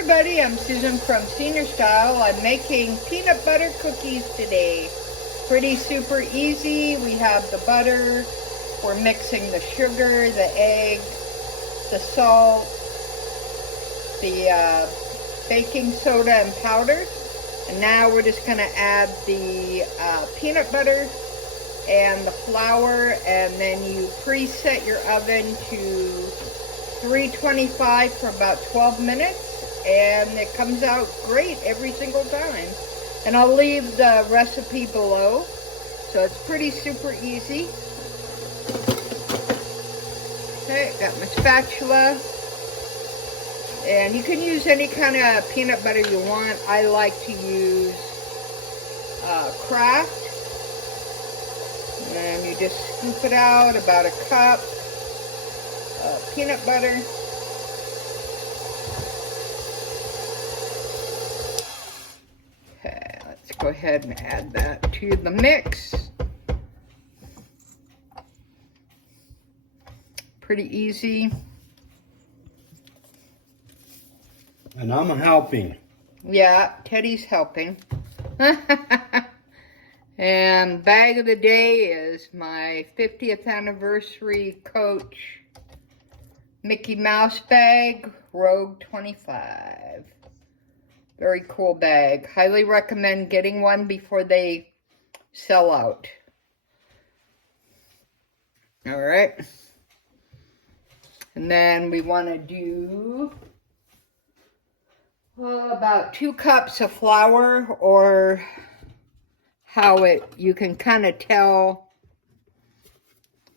everybody, I'm Susan from SRSTYLE. I'm making peanut butter cookies today. Pretty super easy. We have the butter, we're mixing the sugar, the egg, the salt, the baking soda and powder. And now we're just going to add the peanut butter and the flour, and then you preset your oven to 325 for about 12 minutes. And it comes out great every single time. And I'll leave the recipe below. So it's pretty super easy. Okay, got my spatula. And you can use any kind of peanut butter you want. I like to use Kraft. And you just scoop it out, about a cup of peanut butter. Okay, let's go ahead and add that to the mix. Pretty easy. And I'm helping. Yeah, Teddy's helping. And bag of the day is my 50th anniversary Coach Mickey Mouse bag, Rogue 25. Very cool bag. Highly recommend getting one before they sell out. All right. And then we want to do about 2 cups of flour, or how you can kind of tell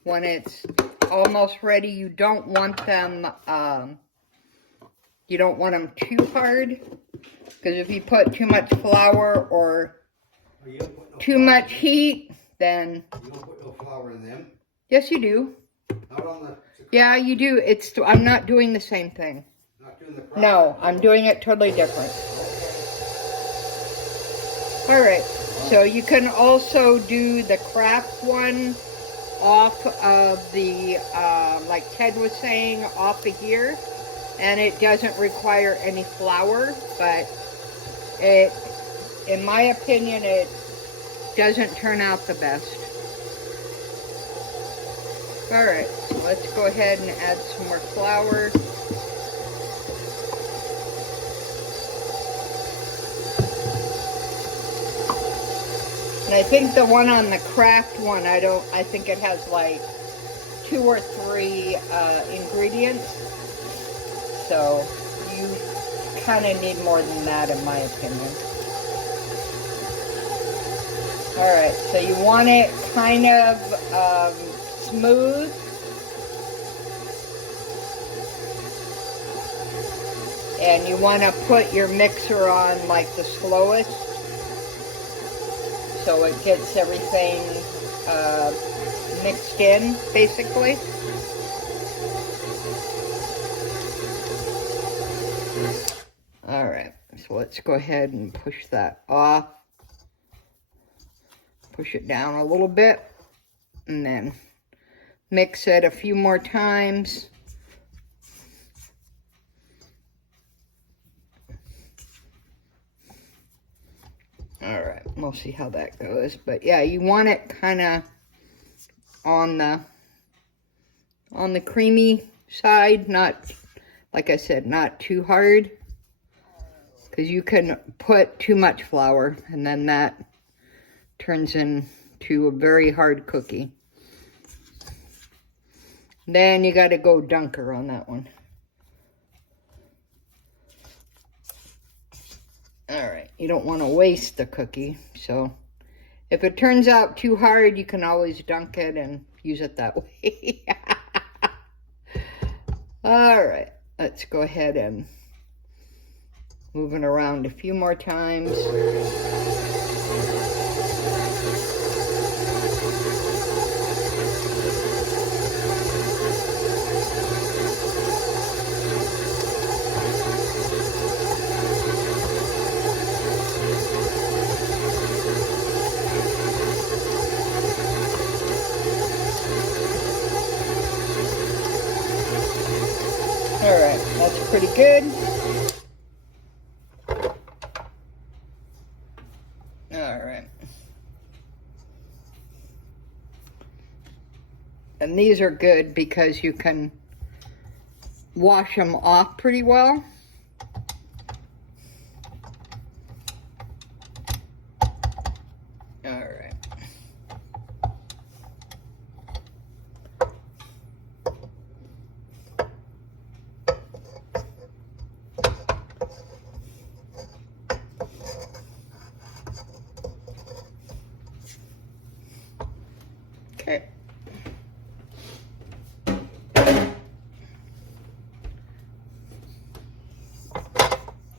when it's almost ready. You don't want them too hard, because if you put too much flour or too much heat, then You don't put no flour in them? yes, you do. Not on the Yeah, you do. I'm not doing the same thing. Not doing the No, I'm doing it totally different. All right, so you can also do the Kraft one off of the, like Ted was saying, off of here. And it doesn't require any flour, but in my opinion, it doesn't turn out the best. All right, so let's go ahead and add some more flour. And I think the one on the Kraft one, I think it has like 2 or 3 ingredients. So you kind of need more than that, in my opinion. All right, so you want it kind of smooth. And you want to put your mixer on like the slowest, so it gets everything mixed in, basically. All right, so let's go ahead and push that off. Push it down a little bit, and then mix it a few more times. All right, we'll see how that goes. But yeah, you want it kind of on the creamy side, not, like I said, not too hard, because you can put too much flour and then that turns into a very hard cookie. Then you got to go dunker on that one. All right, you don't want to waste the cookie, so if it turns out too hard, you can always dunk it and use it that way. All right, let's go ahead and move it around a few more times. All right, that's pretty good. And these are good because you can wash them off pretty well. All right. Okay.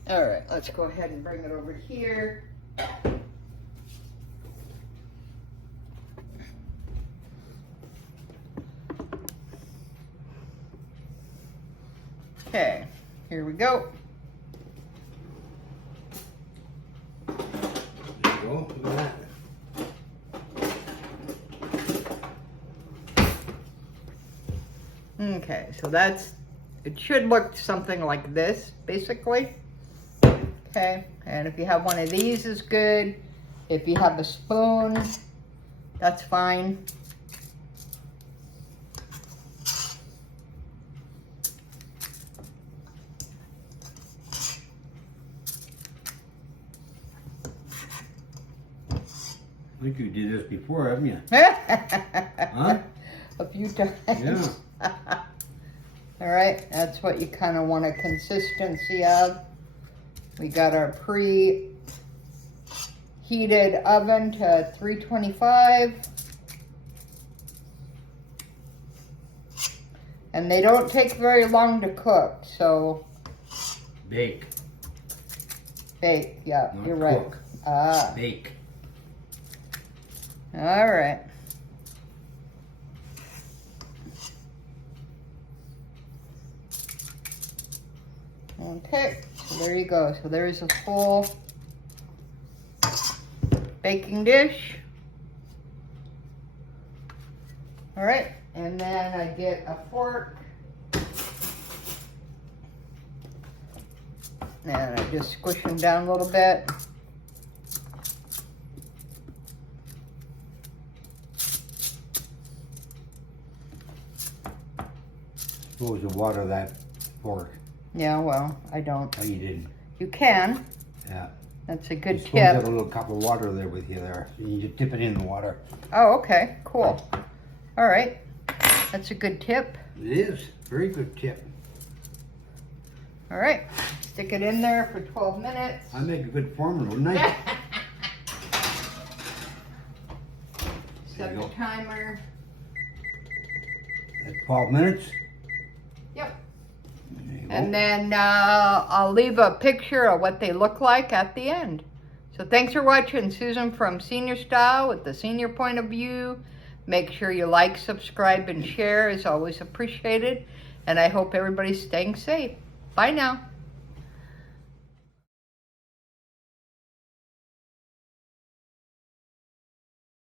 All right, let's go ahead and bring it over here. Okay, here we go. There you go. Look at that. Okay, so it should look something like this, basically. Okay, and if you have one of these is good. If you have a spoon, that's fine. I think you did this before, haven't you? Huh? A few times. Yeah. All right, that's what you kind of want a consistency of. We got our preheated oven to 325. And they don't take very long to cook, so. Bake. Bake, yeah, Not you're right. cook. Ah, Bake. all right. Okay, so there you go. So there's a full baking dish. All right, and then I get a fork. And I just squish them down a little bit. Suppose you water that fork. Yeah, well, I don't. Oh, you didn't. You can. Yeah. That's a good You're supposed to have tip. a little cup of water there with you there. You just dip it in the water. Oh, okay, cool. All right, that's a good tip. It is. Very good tip. All right, stick it in there for 12 minutes. I'd make a good foreman, wouldn't I? Set you the go. timer. At 12 minutes. Yep. There you go. And then I'll leave a picture of what they look like at the end. So thanks for watching. Susan from Senior Style with the senior point of view. Make sure you like, subscribe, and share is always appreciated. And I hope everybody's staying safe. Bye now.